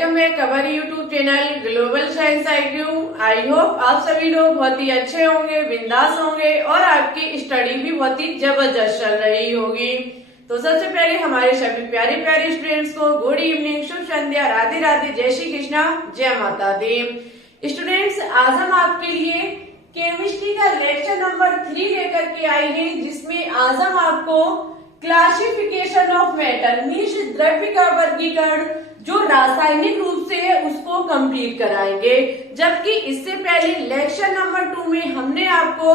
Welcome back our YouTube channel global science IQ। I hope आप सभी लोग बहुत ही अच्छे होंगे, बिंदास होंगे और आपकी स्टडी भी बहुत ही जबरदस्त चल रही होगी। तो सबसे पहले हमारे सभी प्यारे प्यारे स्टूडेंट्स को गुड इवनिंग, शुभ संध्या, राधे राधे, जय श्री कृष्णा, जय माता दी। स्टूडेंट्स, आज हम आपके लिए केमिस्ट्री का लेक्चर नंबर 3 लेकर के आए हैं, जिसमें आज हम आपको क्लासिफिकेशन ऑफ मैटर मीन्स द्रव्य का वर्गीकरण जो रासायनिक रूप से है उसको कंप्लीट कराएंगे। जबकि इससे पहले लेक्चर नंबर 2 में हमने आपको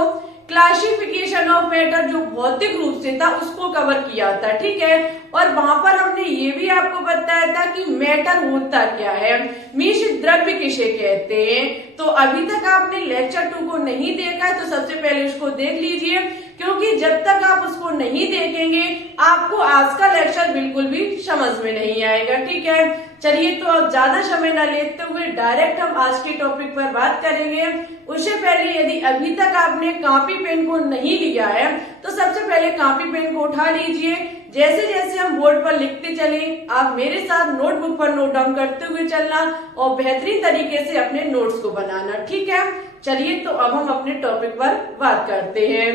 क्लासिफिकेशन ऑफ मैटर जो भौतिक रूप से था उसको कवर किया था, ठीक है। और वहां पर हमने ये भी आपको बताया था कि मैटर होता क्या है, मीन्स द्रव्य किसे कहते हैं। तो अभी तक आपने लेक्चर 2 को नहीं देखा तो सबसे पहले उसको देख लीजिए, क्योंकि जब तक आप उसको नहीं देखेंगे आपको आज का लेक्चर बिल्कुल भी समझ में नहीं आएगा, ठीक है। चलिए, तो अब ज्यादा समय न लेते हुए डायरेक्ट हम आज के टॉपिक पर बात करेंगे। उससे पहले यदि अभी तक आपने कॉपी पेन को नहीं लिया है तो सबसे पहले कॉपी पेन को उठा लीजिए। जैसे जैसे हम बोर्ड पर लिखते चले आप मेरे साथ नोटबुक पर नोट डाउन करते हुए चलना और बेहतरीन तरीके से अपने नोट्स को बनाना, ठीक है। चलिए, तो अब हम अपने टॉपिक पर बात करते हैं।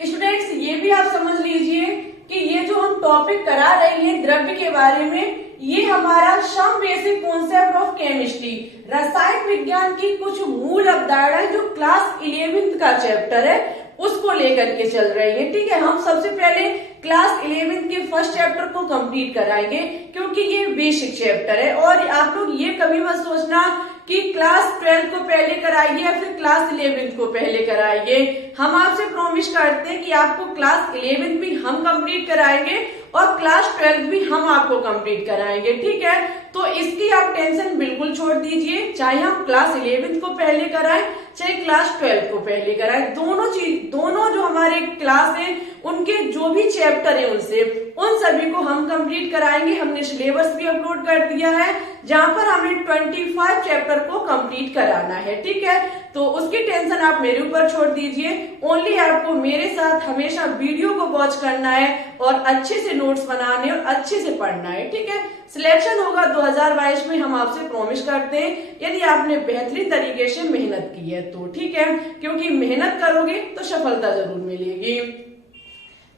स्टूडेंट्स, ये भी आप समझ लीजिए कि ये जो हम टॉपिक करा रहे हैं द्रव्य के बारे में, ये हमारा some basic concept of chemistry, रसायन विज्ञान की कुछ मूल अवधारणाएं जो क्लास 11th का चैप्टर है उसको लेकर के चल रही है, ठीक है। हम सबसे पहले क्लास 11th के फर्स्ट चैप्टर को कंप्लीट कराएंगे, क्योंकि ये बेसिक चैप्टर है। और आप लोग ये कभी मत सोचना कि क्लास 12 को पहले कराइए या फिर क्लास 11th को पहले कराइए। हम आपसे प्रॉमिस करते हैं कि आपको क्लास 11th भी हम कंप्लीट कराएंगे और क्लास 12 भी हम आपको कंप्लीट कराएंगे, ठीक है। तो इसकी आप टेंशन बिल्कुल छोड़ दीजिए, चाहे हम क्लास 11th को पहले कराएं चाहे क्लास 12 को पहले कराएं। दोनों जो हमारे क्लास है उनके जो भी चैप्टर है उन सभी को हम कंप्लीट कराएंगे। हमने सिलेबस भी अपलोड कर दिया है जहां पर हमें 25 चैप्टर को कंप्लीट कराना है, ठीक है। तो उसकी टेंशन आप मेरे ऊपर छोड़ दीजिए। ओनली आपको मेरे साथ हमेशा वीडियो को वॉच करना है और अच्छे से नोट्स बनाने और अच्छे से पढ़ना है, ठीक है। सिलेक्शन होगा 2022 में, हम आपसे प्रॉमिस करते हैं, यदि आपने बेहतरीन तरीके से मेहनत की है तो, ठीक है। क्योंकि मेहनत करोगे तो सफलता जरूर मिलेगी।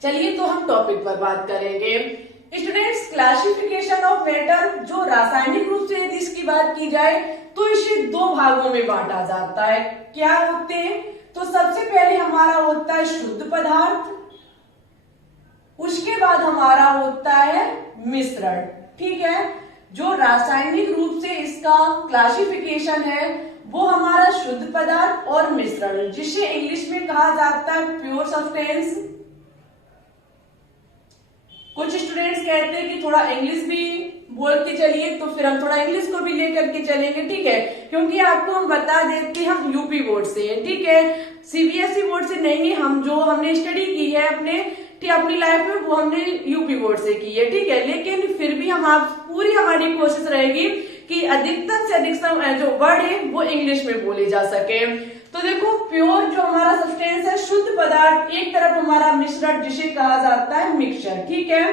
चलिए, तो हम टॉपिक पर बात करेंगे। स्टूडेंट्स, क्लासिफिकेशन ऑफ मैटर जो रासायनिक रूप से यदि इसकी बात की जाए तो इसे 2 भागों में बांटा जाता है। क्या होते हैं? तो सबसे पहले हमारा होता है शुद्ध पदार्थ, उसके बाद हमारा होता है मिश्रण, ठीक है। जो रासायनिक रूप से इसका क्लासिफिकेशन है वो हमारा शुद्ध पदार्थ और मिश्रण, जिसे इंग्लिश में कहा जाता है प्योर सब्सटेंस। कुछ स्टूडेंट्स कहते हैं कि थोड़ा इंग्लिश भी बोल के चलिए, तो फिर हम थोड़ा इंग्लिश को भी लेकर के चलेंगे, ठीक है। क्योंकि आपको हम बता देते हैं हम यूपी बोर्ड से हैं, ठीक है। CBSE बोर्ड से नहीं है। हम जो हमने स्टडी की है अपनी लाइफ में वो हमने यूपी बोर्ड से की है, ठीक है। लेकिन फिर भी पूरी हमारी कोशिश रहेगी कि अधिकतम से अधिकतम जो वर्ड है वो इंग्लिश में बोले जा सके। तो देखो, प्योर जो हमारा सब्सटेंस है, शुद्ध पदार्थ, एक तरफ हमारा मिश्रण जिसे कहा जाता है मिक्सचर, ठीक है।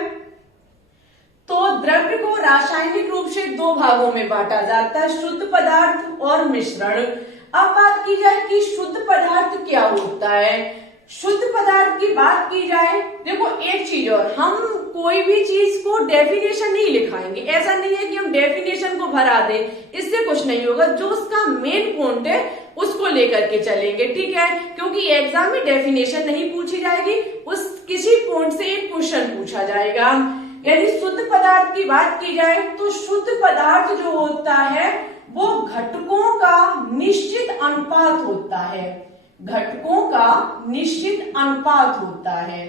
तो द्रव्य को रासायनिक रूप से 2 भागों में बांटा जाता है, शुद्ध पदार्थ और मिश्रण। अब बात की जाए कि शुद्ध पदार्थ क्या होता है। शुद्ध पदार्थ की बात की जाए, देखो एक चीज और, हम कोई भी चीज को डेफिनेशन नहीं लिखाएंगे। ऐसा नहीं है कि हम डेफिनेशन को भरा दें, इससे कुछ नहीं होगा। जो उसका मेन पॉइंट है उसको लेकर के चलेंगे, ठीक है। क्योंकि एग्जाम में डेफिनेशन नहीं पूछी जाएगी, उस किसी पॉइंट से एक क्वेश्चन पूछा जाएगा। यदि शुद्ध पदार्थ की बात की जाए तो शुद्ध पदार्थ जो होता है वो घटकों का निश्चित अनुपात होता है। घटकों का निश्चित अनुपात होता है,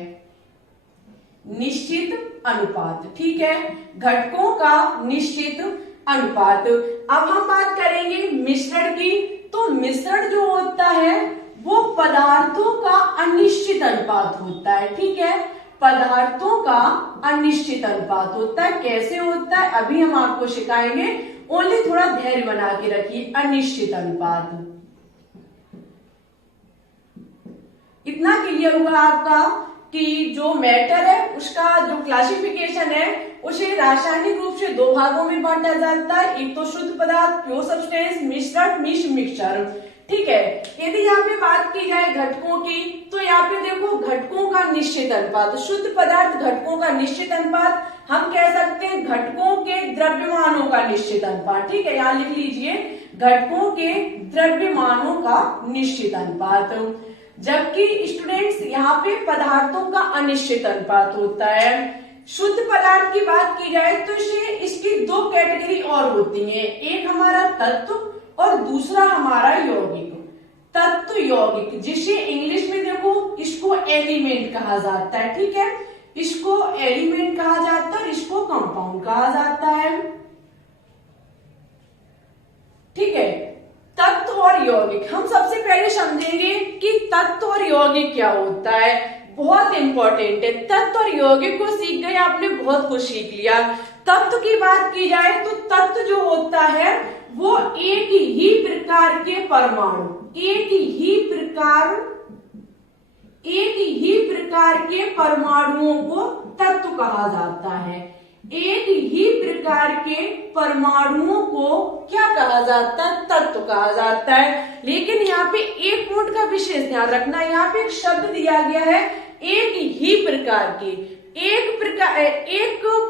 निश्चित अनुपात, ठीक है। घटकों का निश्चित अनुपात। अब हम बात करेंगे मिश्रण की। तो मिश्रण जो होता है वो पदार्थों का अनिश्चित अनुपात होता है, ठीक है। पदार्थों का अनिश्चित अनुपात होता है। कैसे होता है अभी हम आपको सिखाएंगे, ओनली थोड़ा धैर्य बना के रखिए। अनिश्चित अनुपात, इतना क्लियर हुआ आपका कि जो मैटर है उसका जो क्लासिफिकेशन है उसे रासायनिक रूप से दो भागों में बांटा जाता है, एक तो शुद्ध पदार्थ प्योर सब्सटेंस, मिश्रण मिक्सचर। ठीक है, यदि यहाँ पे बात की जाए घटकों की तो यहाँ पे देखो घटकों का निश्चित अनुपात, शुद्ध पदार्थ घटकों का निश्चित अनुपात, हम कह सकते हैं घटकों के द्रव्यमानों का निश्चित अनुपात। ठीक है, यहाँ लिख लीजिए घटकों के द्रव्यमानों का निश्चित अनुपात, जबकि स्टूडेंट्स यहाँ पे पदार्थों का अनिश्चित अनुपात होता है। शुद्ध पदार्थ की बात की जाए तो इसकी दो कैटेगरी और होती है, एक हमारा तत्व और दूसरा हमारा यौगिक। तत्व यौगिक जिसे इंग्लिश में देखो इसको एलिमेंट कहा जाता है। ठीक है, इसको एलिमेंट कहा जाता है, इसको कंपाउंड कहा जाता है। ठीक है, तत्व और यौगिक हम सबसे पहले समझेंगे कि तत्व और यौगिक क्या होता है, बहुत इंपॉर्टेंट है। तत्व और यौगिक को सीख गए आपने, बहुत कुछ सीख लिया। तत्व की बात की जाए तो तत्व जो होता है वो एक ही प्रकार के परमाणु, एक ही प्रकार के परमाणुओं को तत्व कहा जाता है। एक ही प्रकार के परमाणुओं को क्या कहा जाता है, तत्व कहा जाता है। लेकिन यहाँ पे एक पॉइंट का विशेष ध्यान रखना, यहाँ पे एक शब्द दिया गया है एक ही प्रकार के, एक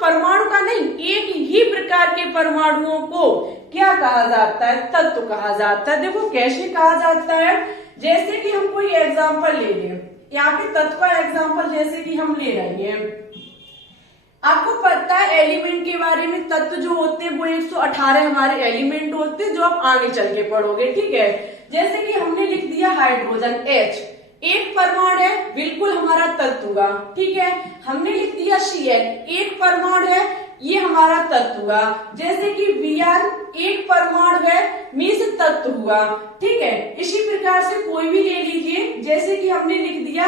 परमाणु का नहीं, एक ही प्रकार के परमाणुओं को क्या कहा जाता है, तत्व कहा जाता है। देखो कैसे कहा जाता है, जैसे कि हम कोई एग्जाम्पल ले लें, यहाँ पे तत्व का एग्जाम्पल जैसे कि हम ले रहे हैं, आपको पता है एलिमेंट के बारे में, तत्व जो होते हैं वो 118 हमारे एलिमेंट होते हैं जो आप आगे चल के पढ़ोगे। ठीक है, जैसे कि हमने लिख दिया हाइड्रोजन H, एक परमाणु है, बिल्कुल हमारा तत्व हुआ। ठीक है, हमने लिख दिया Cl, एक परमाणु है, ये हमारा तत्व हुआ। जैसे कि Br, एक परमाणु है, मीन्स तत्व हुआ। ठीक है, इसी प्रकार से कोई भी ले लीजिए, जैसे कि हमने लिख दिया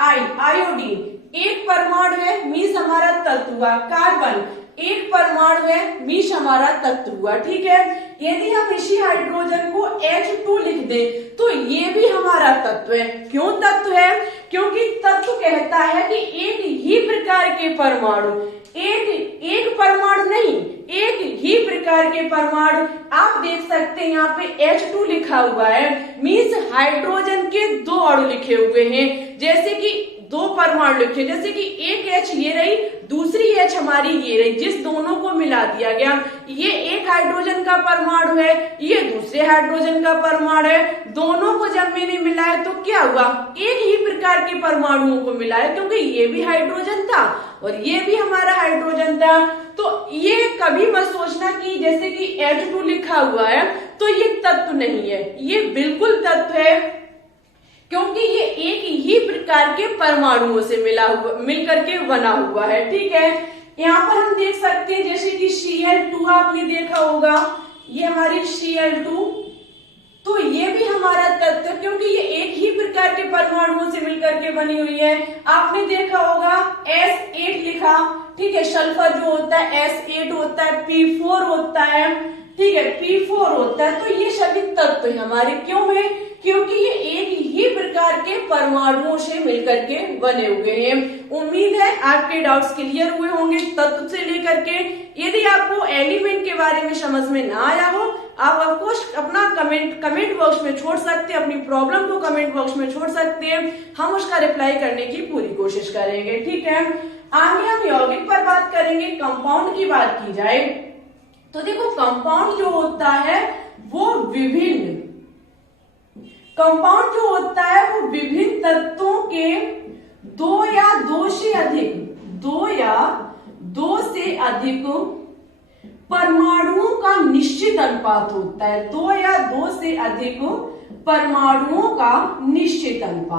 आयोडीन, एक परमाणु है, मीन्स हमारा तत्व हुआ। कार्बन, एक परमाणु है, मीन्स हमारा तत्व हुआ। ठीक है, यदि हम इसी हाइड्रोजन को H2 लिख दें तो ये भी हमारा तत्व है। क्यों तत्व है, क्योंकि तत्व कहता है कि एक ही प्रकार के परमाणु, एक परमाणु नहीं, एक ही प्रकार के परमाणु। आप देख सकते हैं यहाँ पे H2 लिखा हुआ है, मीन्स हाइड्रोजन के दो अणु लिखे हुए हैं, जैसे कि दो परमाणु लिखे, जैसे कि एक H ये रही, दूसरी H हमारी ये रही, जिस दोनों को मिला दिया गया, ये एक हाइड्रोजन का परमाणु है, ये दूसरे हाइड्रोजन का परमाणु है, दोनों को जब मैंने मिलाया तो क्या हुआ, एक ही प्रकार के परमाणुओं को मिलाया, क्योंकि ये भी हाइड्रोजन था और ये भी हमारा हाइड्रोजन था। तो ये कभी मत सोचना कि जैसे कि H2 लिखा हुआ है तो ये तत्व नहीं है, ये बिल्कुल तत्व है, क्योंकि ये एक ही प्रकार के परमाणुओं से मिलकर के बना हुआ है। ठीक है, यहाँ पर हम देख सकते हैं जैसे कि Cl2 आपने देखा होगा, ये हमारी Cl2, तो ये भी हमारा तत्व, क्योंकि ये एक ही प्रकार के परमाणुओं से मिलकर के बनी हुई है। आपने देखा होगा S8 लिखा, ठीक है, सल्फर जो होता है S8 होता है, P4 होता है, ठीक है, P4 होता है, तो ये सभी तत्व है हमारे। क्यों है, क्योंकि ये एक ही प्रकार के परमाणुओं से मिलकर के बने हुए हैं। उम्मीद है आपके डाउट्स क्लियर हुए होंगे तत्व से लेकर के। यदि आपको एलिमेंट के बारे में समझ में ना आया हो, आप ऑफकोर्स अपना कमेंट बॉक्स में छोड़ सकते हैं, अपनी प्रॉब्लम को कमेंट बॉक्स में छोड़ सकते हैं, हम उसका रिप्लाई करने की पूरी कोशिश करेंगे। ठीक है, आगे हम यौगिक पर बात करेंगे। कंपाउंड की बात की जाए तो देखो कंपाउंड जो होता है वो विभिन्न तत्वों के दो या दो से अधिक परमाणुओं का निश्चित अनुपात होता है। दो या दो से अधिक परमाणुओं का निश्चित अनुपात।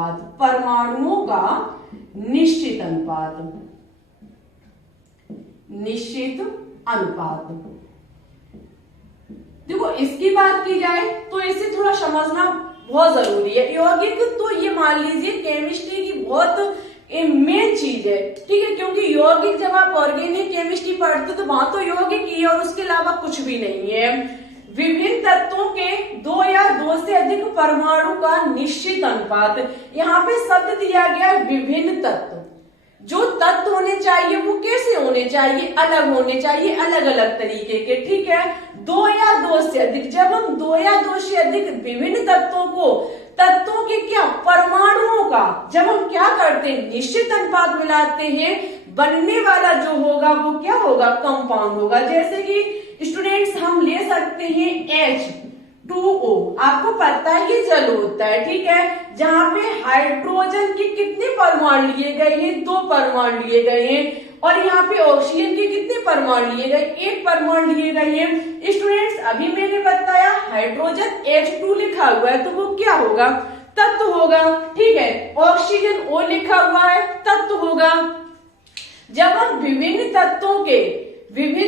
देखो इसकी बात की जाए तो इसे थोड़ा समझना बहुत जरूरी है। यौगिक तो ये मान लीजिए केमिस्ट्री की बहुत मेन चीज है, ठीक है, क्योंकि यौगिक जब आप ऑर्गेनिक केमिस्ट्री पढ़ते तो वहां तो यौगिक ही है और उसके अलावा कुछ भी नहीं है। विभिन्न तत्वों के दो या दो से अधिक परमाणु का निश्चित अनुपात, यहाँ पे शब्द दिया गया विभिन्न तत्व, जो तत्व होने चाहिए वो कैसे होने चाहिए, अलग होने चाहिए, अलग अलग तरीके के, ठीक है। दो या दो से अधिक, जब हम दो या दो से अधिक विभिन्न तत्वों के क्या परमाणुओं का जब हम क्या करते हैं, निश्चित अनुपात मिलाते हैं, बनने वाला जो होगा वो क्या होगा, कंपाउंड होगा। जैसे कि स्टूडेंट्स हम ले सकते हैं H2O, आपको पता है ये जल होता है, ठीक है, जहाँ पे हाइड्रोजन के कितने परमाणु लिए गए हैं, 2 परमाणु लिए गए हैं, और यहाँ पे ऑक्सीजन के कितने परमाणु लिए गए, 1 परमाणु लिए गए हैं। स्टूडेंट्स अभी मैंने बताया हाइड्रोजन H2 लिखा हुआ है तो वो क्या होगा, तत्व होगा, ठीक है। ऑक्सीजन O लिखा हुआ है, तत्व होगा। जब हम विभिन्न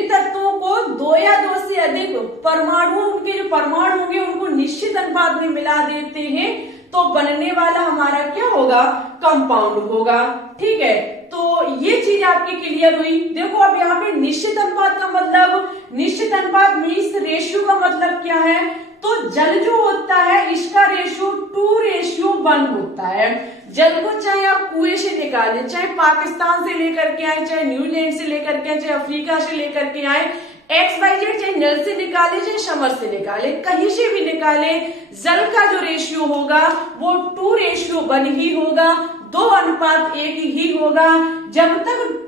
तत्वों को 2 या 2 से अधिक परमाणु, उनके जो परमाणु होंगे उनको निश्चित अनुपात में मिला देते हैं तो बनने वाला हमारा क्या होगा, कंपाउंड होगा, ठीक है। तो ये चीज आपकी क्लियर हुई। देखो अब यहाँ पे निश्चित अनुपात का मतलब, निश्चित अनुपात मीन्स रेशियो का मतलब क्या है, तो जल जो होता है इसका रेशियो 2:1 होता है। जल को चाहे आप कुएं से निकालें, चाहे पाकिस्तान से लेकर के आए, चाहे न्यूजीलैंड से लेकर के आए, चाहे अफ्रीका से लेकर के आए, XYZ, चाहे नल से निकाले चाहे समर से निकाले, कहीं से भी निकाले, जल का जो रेशियो होगा वो 2:1 ही होगा, 2:1 ही होगा। जब तक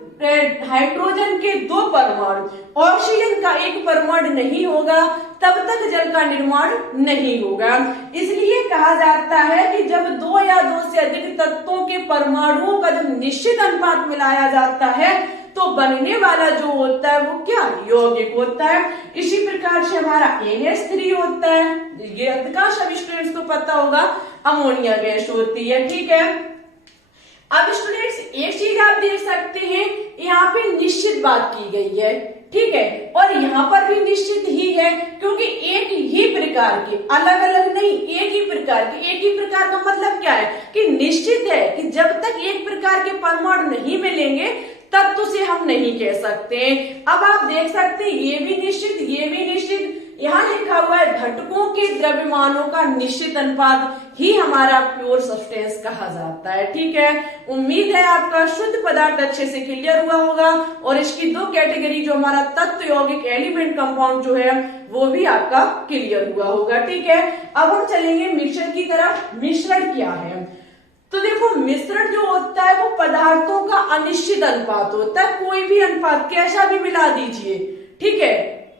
हाइड्रोजन के 2 परमाणु, ऑक्सीजन का 1 परमाणु नहीं होगा तब तक जल का निर्माण नहीं होगा। इसलिए कहा जाता है कि जब 2 या 2 से अधिक तत्वों के परमाणुओं का जब निश्चित अनुपात मिलाया जाता है तो बनने वाला जो होता है वो क्या, यौगिक होता है। इसी प्रकार से हमारा NH3 होता है, ये अधिकांश सभी स्टूडेंट्स को पता होगा, अमोनिया गैस होती है, ठीक है। अब स्टूडेंट्स एक चीज आप देख सकते हैं, यहाँ पे निश्चित बात की गई है, ठीक है, और यहाँ पर भी निश्चित ही है, क्योंकि एक ही प्रकार के, अलग अलग नहीं, एक ही प्रकार के, एक ही प्रकार का मतलब क्या है कि निश्चित है कि जब तक एक प्रकार के परमाणु नहीं मिलेंगे तब तो से हम नहीं कह सकते। अब आप देख सकते हैं ये भी निश्चित, ये भी निश्चित, यहाँ लिखा हुआ है घटकों के द्रव्यमानों का निश्चित अनुपात ही हमारा प्योर सब्सटेंस कहा जाता है, ठीक है। उम्मीद है आपका शुद्ध पदार्थ अच्छे से क्लियर हुआ होगा और इसकी 2 कैटेगरी जो हमारा तत्व, यौगिक, एलिमेंट, कंपाउंड जो है वो भी आपका क्लियर हुआ होगा, ठीक है। अब हम चलेंगे मिश्रण की तरफ। मिश्रण क्या है, तो देखो मिश्रण जो होता है वो पदार्थों का अनिश्चित अनुपात होता है, कोई भी अनुपात कैसा भी मिला दीजिए, ठीक है,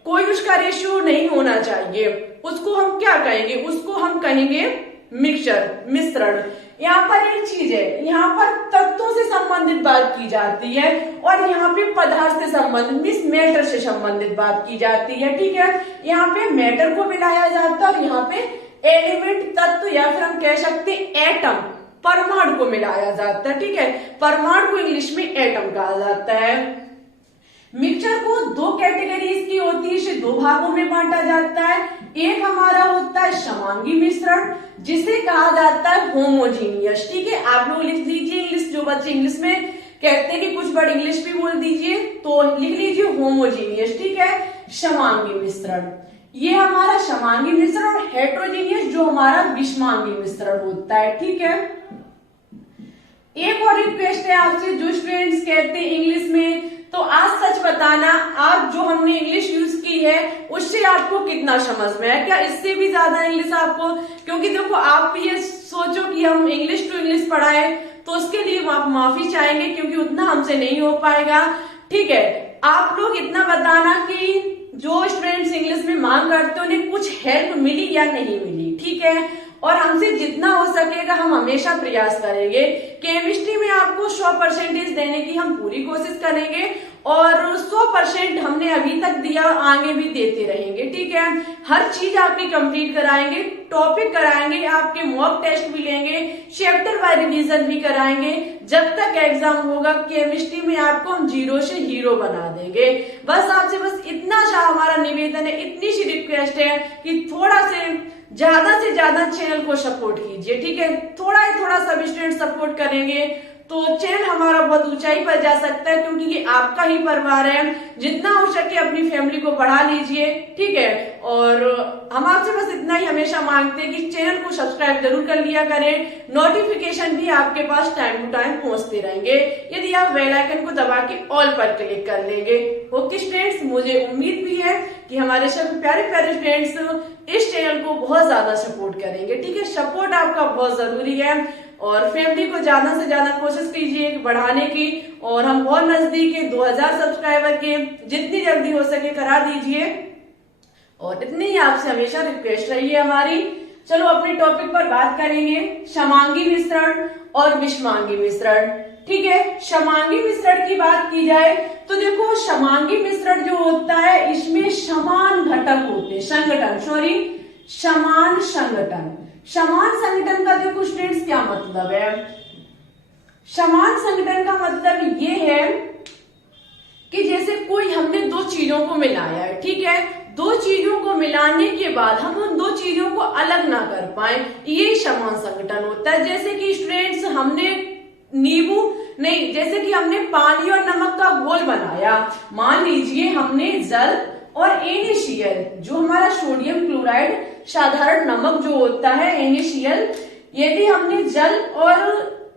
कोई उसका रेशियो नहीं होना चाहिए, उसको हम क्या कहेंगे, उसको हम कहेंगे मिश्रण। यहाँ पर एक चीज है, यहाँ पर तत्वों से संबंधित बात की जाती है और यहाँ पे पदार्थ से संबंधित मींस मैटर से संबंधित बात की जाती है, ठीक है। यहाँ पे मैटर को मिलाया जाता है और यहाँ पे एलिमेंट, तत्व या फिर हम कह सकते हैं एटम, परमाणु को मिलाया जाता है, ठीक है। परमाणु को इंग्लिश में एटम कहा जाता है। मिक्सचर को 2 कैटेगरीज की होती है, इसे 2 भागों में बांटा जाता है। एक हमारा होता है समांगी मिश्रण जिसे कहा जाता है होमोजीनियस, ठीक है। आप लोग लिख लीजिए इंग्लिश, जो बच्चे इंग्लिश में कहते हैं कि कुछ वर्ड इंग्लिश भी बोल दीजिए तो लिख लीजिए होमोजीनियस, ठीक है, समांगी मिश्रण। ये हमारा समांगी मिश्रण और हेट्रोजीनियस जो हमारा विषमांगी मिश्रण होता है, ठीक है। एक और रिक्वेस्ट है आपसे, जो स्टूडेंट्स कहते हैं इंग्लिश में, तो आज सच बताना, आप जो हमने इंग्लिश यूज की है उससे आपको कितना समझ में है, क्या इससे भी ज्यादा इंग्लिश आपको, क्योंकि देखो आप ये सोचो कि हम इंग्लिश टू इंग्लिश पढ़ाए तो उसके लिए आप माफी चाहेंगे क्योंकि उतना हमसे नहीं हो पाएगा, ठीक है। आप लोग इतना बताना कि जो स्टूडेंट्स इंग्लिश में मांग करते हैं उन्हें कुछ हेल्प मिली या नहीं मिली, ठीक है। और हमसे जितना हो सकेगा हम हमेशा प्रयास करेंगे। केमिस्ट्री में आपको 100% देने की हम पूरी कोशिश करेंगे और 100% हमने अभी तक दिया, आगे भी देते रहेंगे, ठीक है। हर चीज आपकी कंप्लीट कराएंगे, टॉपिक कराएंगे, आपके मॉक टेस्ट भी लेंगे, चैप्टर बाय रिवीजन भी कराएंगे। जब तक एग्जाम होगा केमिस्ट्री में आपको हम 0 से हीरो बना देंगे। बस आपसे बस इतना सा हमारा निवेदन है, इतनी सी रिक्वेस्ट है कि थोड़ा से ज्यादा चैनल को सपोर्ट कीजिए, ठीक है। थोड़ा ही थोड़ा सब स्टूडेंट सपोर्ट करेंगे तो चैनल हमारा बहुत ऊंचाई पर जा सकता है, क्योंकि ये आपका ही परिवार है। जितना हो सके अपनी फैमिली को बढ़ा लीजिए, ठीक है। और हम आपसे बस इतना ही हमेशा मांगते हैं कि चैनल को सब्सक्राइब जरूर कर लिया करें, नोटिफिकेशन भी आपके पास टाइम टू टाइम पहुंचते रहेंगे यदि आप बेल आइकन को दबा के ऑल पर क्लिक कर लेंगे। ओके स्टूडेंट्स, मुझे उम्मीद भी है कि हमारे सभी प्यारे प्यारे स्टूडेंट्स इस चैनल को बहुत ज्यादा सपोर्ट करेंगे, ठीक है। सपोर्ट आपका बहुत जरूरी है और फैमिली को ज्यादा से ज्यादा कोशिश कीजिए बढ़ाने की। और हम बहुत नजदीक है 2000 सब्सक्राइबर के, जितनी जल्दी हो सके करा दीजिए और इतनी ही आपसे हमेशा रिक्वेस्ट रही है हमारी। चलो अपने टॉपिक पर बात करेंगे, समांगी मिश्रण और विषमांगी मिश्रण, ठीक है। समांगी मिश्रण की बात की जाए तो देखो, समांगी मिश्रण जो होता है इसमें समान घटक होते हैं, समान संगठन। समान संगठन का देखो स्टूडेंट्स क्या मतलब है। समान संगठन का मतलब ये है कि जैसे कोई हमने दो चीजों को मिलाया है, ठीक है। दो चीजों को मिलाने के बाद हम उन दो चीजों को अलग ना कर पाए, ये समान संगठन होता है। जैसे कि स्टूडेंट्स हमने जैसे कि हमने पानी और नमक का घोल बनाया। मान लीजिए हमने जल और NaCl, जो हमारा सोडियम क्लोराइड साधारण नमक जो होता है NaCl, यदि हमने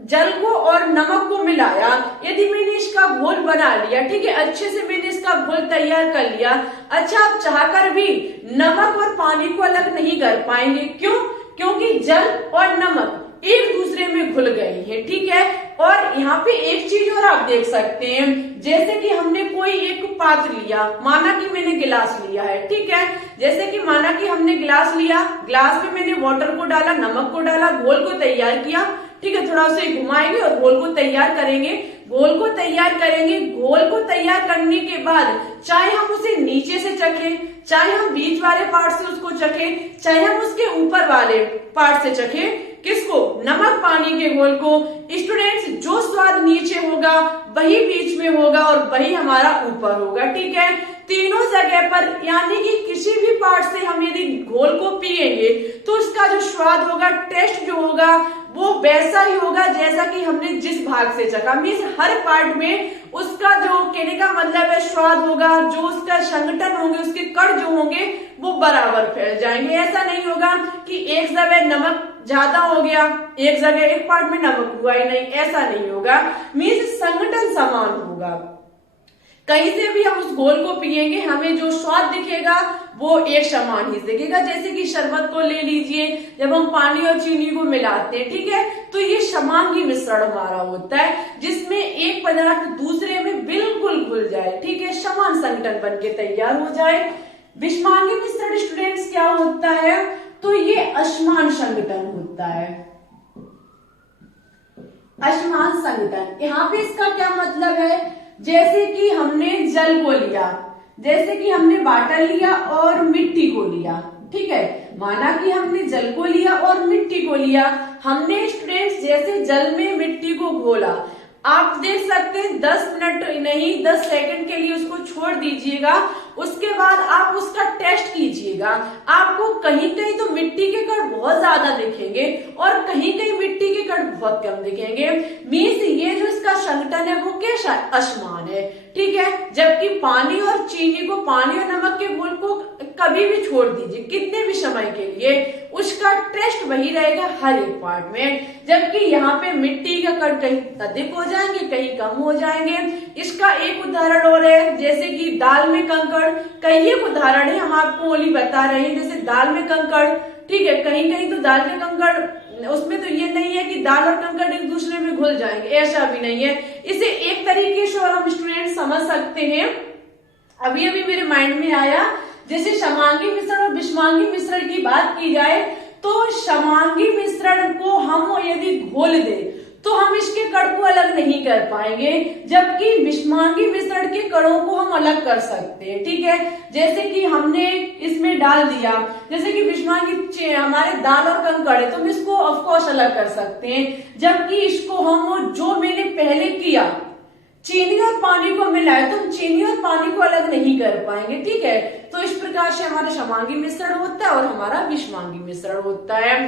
जल को और नमक को मिलाया, यदि मैंने इसका घोल बना लिया, ठीक है, अच्छे से मैंने इसका घोल तैयार कर लिया। अच्छा, आप चाहकर भी नमक और पानी को अलग नहीं कर पाएंगे, क्यों? क्योंकि जल और नमक एक दूसरे में घुल गई है, ठीक है। और यहाँ पे एक चीज और आप देख सकते हैं, जैसे कि हमने कोई एक पात्र लिया, माना कि मैंने गिलास लिया है, ठीक है। जैसे कि माना कि हमने गिलास लिया, गिलास में मैंने वाटर को डाला, नमक को डाला, घोल को तैयार किया, ठीक है। थोड़ा उसे घुमाएंगे और घोल को तैयार करेंगे। घोल को तैयार करने के बाद चाहे हम उसे नीचे से चखें, चाहे हम बीच वाले पार्ट से उसको चखें, चाहे हम उसके ऊपर वाले पार्ट से चखें, किसको? नमक पानी के घोल को। स्टूडेंट्स, जो स्वाद नीचे होगा वही बीच में होगा और वही हमारा ऊपर होगा, ठीक है। तीनों जगह पर, यानी कि किसी भी पार्ट से हम यदि घोल को पिएंगे तो उसका जो स्वाद होगा, टेस्ट जो होगा, वो वैसा ही होगा जैसा कि हमने जिस भाग से चखा। मीन्स हर पार्ट में उसका जो कहने का मतलब है स्वाद होगा, जो उसका संगठन होंगे, उसके कण जो होंगे वो बराबर फैल जाएंगे। ऐसा नहीं होगा कि एक जगह नमक ज्यादा हो गया, एक जगह एक पार्ट में नमक हुआ ही नहीं, ऐसा नहीं होगा। मीन्स संगठन समान होगा। कहीं से भी हम उस घोल को पिएंगे, हमें जो स्वाद दिखेगा वो एक समान ही दिखेगा। जैसे कि शरबत को ले लीजिए, जब हम पानी और चीनी को मिलाते हैं, ठीक है, तो ये समांगी मिश्रण हमारा होता है, जिसमें एक पदार्थ दूसरे में बिल्कुल घुल जाए, ठीक है, समान संगठन बन के तैयार हो जाए। विषमांगी मिश्रण स्टूडेंट्स क्या होता है? तो ये असमान संगठन होता है, असमान संगठन। यहाँ पे इसका क्या मतलब है? जैसे कि हमने जल को लिया, जैसे कि हमने वाटर लिया और मिट्टी को लिया, ठीक है। माना कि हमने जल को लिया और मिट्टी को लिया, हमने स्टूडेंट्स जैसे जल में मिट्टी को घोला। आप देख सकते हैं 10 मिनट नहीं 10 सेकंड के लिए उसको छोड़ दीजिएगा, उसके बाद आप उसका टेस्ट कीजिएगा। आपको कहीं कहीं तो मिट्टी के कण बहुत ज्यादा दिखेंगे और कहीं कहीं मिट्टी के कण बहुत कम दिखेंगे। मीन्स ये जो इसका संगठन है वो कैसा? असमान है, ठीक है। जबकि पानी और चीनी को, पानी और नमक के घोल को कभी भी छोड़ दीजिए, कितने भी समय के लिए, उसका टेस्ट वही रहेगा हर एक पार्ट में। जबकि यहाँ पे मिट्टी का कण कहीं अधिक हो जाएंगे, कहीं कम हो जाएंगे। इसका एक उदाहरण और है, जैसे कि दाल में कंकड़। कई एक उदाहरण है, हम आपको ओनली बता रहे हैं, जैसे दाल में कंकड़, ठीक है। कहीं कहीं तो दाल के कंकड़, उसमें तो ये नहीं है कि दाल और कंकड़ एक दूसरे में घुल जाएंगे, ऐसा भी नहीं है। इसे एक तरीके से और हम स्टूडेंट समझ सकते हैं, अभी अभी मेरे माइंड में आया। जैसे समांगी मिश्रण और विषमांगी मिश्रण की बात की जाए तो समांगी मिश्रण को हम यदि घोल दें तो हम इसके कण को अलग नहीं कर पाएंगे, जबकि विषमांगी मिश्रण के कणों को हम अलग कर सकते हैं, ठीक है। जैसे कि हमने इसमें डाल दिया, जैसे कि विषमांगी हमारे दाल और कंकड़ है, तो हम इसको ऑफकोर्स अलग कर सकते हैं। जबकि इसको हम जो मैंने पहले किया, चीनी और पानी को मिलाया, तो हम चीनी और पानी को अलग नहीं कर पाएंगे, ठीक है। तो इस प्रकार से हमारा समांगी मिश्रण होता है और हमारा विषमांगी मिश्रण होता है।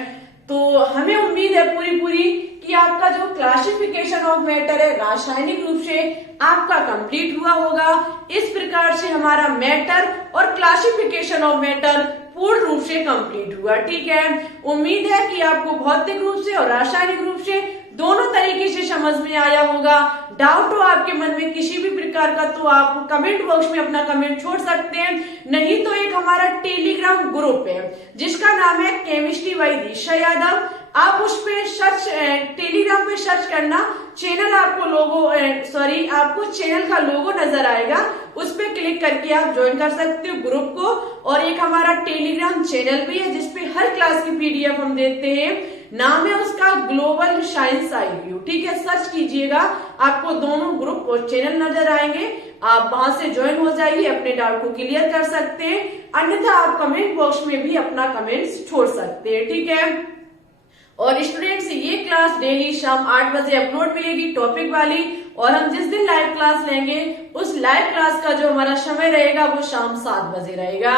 तो हमें उम्मीद है पूरी कि आपका जो क्लासिफिकेशन ऑफ मैटर है रासायनिक रूप से आपका कंप्लीट हुआ होगा। इस प्रकार से हमारा मैटर और क्लासिफिकेशन ऑफ मैटर पूर्ण रूप से कंप्लीट हुआ। ठीक है, उम्मीद है कि आपको भौतिक रूप से और रासायनिक रूप से दोनों तरीके से समझ में आया होगा। डाउट हो आपके मन में किसी भी प्रकार का तो आप कमेंट बॉक्स में अपना कमेंट छोड़ सकते हैं, नहीं तो एक हमारा टेलीग्राम ग्रुप है जिसका नाम है केमिस्ट्री बाय दिशा यादव। आप उस पे सर्च टेलीग्राम पे सर्च करना, चैनल आपको आपको चैनल का लोगो नजर आएगा, उस पे क्लिक करके आप ज्वाइन कर सकते हो ग्रुप को। और एक हमारा टेलीग्राम चैनल भी है जिसपे हर क्लास की पीडीएफ हम देते हैं, नाम है उसका ग्लोबल साइंस आईक्यू। ठीक है, सर्च कीजिएगा, आपको दोनों ग्रुप और चैनल नजर आएंगे, आप वहां से ज्वाइन हो जाइए, अपने डाउट को क्लियर कर सकते हैं। अन्यथा आप कमेंट बॉक्स में भी अपना कमेंट्स छोड़ सकते हैं। ठीक है, और स्टूडेंट्स ये क्लास डेली शाम 8 बजे अपलोड मिलेगी टॉपिक वाली, और हम जिस दिन लाइव क्लास लेंगे उस लाइव क्लास का जो हमारा समय रहेगा वो शाम 7 बजे रहेगा।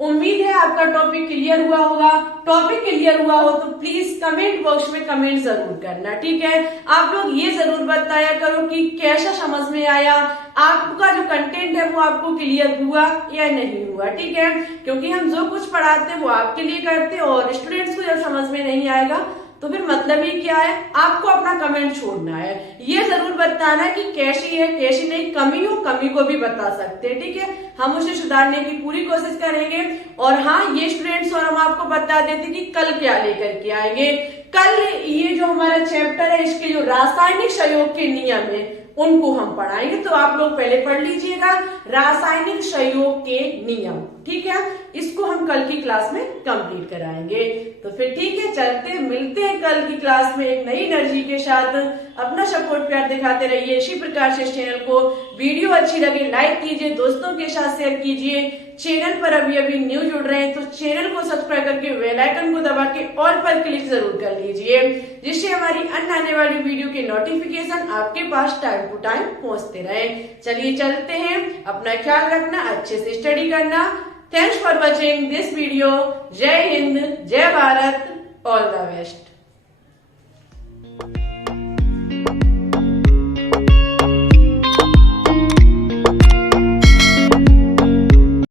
उम्मीद है आपका टॉपिक क्लियर हुआ होगा। टॉपिक क्लियर हुआ हो तो प्लीज कमेंट बॉक्स में कमेंट जरूर करना। ठीक है, आप लोग ये जरूर बताया करो कि कैसा समझ में आया, आपका जो कंटेंट है वो आपको क्लियर हुआ या नहीं हुआ। ठीक है, क्योंकि हम जो कुछ पढ़ाते हैं वो आपके लिए करते हैं, और स्टूडेंट्स को जब समझ में नहीं आएगा तो फिर मतलब ही क्या है, आपको अपना कमेंट छोड़ना है, ये जरूर बताना है कि कैसी है कैसी नहीं, कमी हो कमी को भी बता सकते हैं। ठीक है, हम उसे सुधारने की पूरी कोशिश करेंगे। और हाँ, ये स्टूडेंट्स और हम आपको बता देते कि कल क्या लेकर के आएंगे। कल ये जो हमारा चैप्टर है इसके जो रासायनिक संयोग के नियम है उनको हम पढ़ाएंगे, तो आप लोग पहले पढ़ लीजिएगा रासायनिक संयोग के नियम। ठीक है, इसको हम कल की क्लास में कंप्लीट कराएंगे। तो फिर ठीक है, चलते मिलते हैं कल की क्लास में एक नई एनर्जी के साथ। अपना सपोर्ट प्यार दिखाते रहिए इसी प्रकार से। इस चैनल को वीडियो अच्छी लगे लाइक कीजिए, दोस्तों के साथ शेयर कीजिए। चैनल पर अभी न्यू जुड़ रहे हैं तो चैनल को सब्सक्राइब करके बेल आइकन को दबा के ऑल पर क्लिक जरूर कर लीजिए, जिससे हमारी अन्य आने वाली वीडियो के नोटिफिकेशन आपके पास टाइम टू टाइम पहुंचते रहे। चलिए चलते हैं, अपना ख्याल रखना, अच्छे से स्टडी करना। Thanks for watching this video. जय हिंद, जय भारत, ऑल द बेस्ट।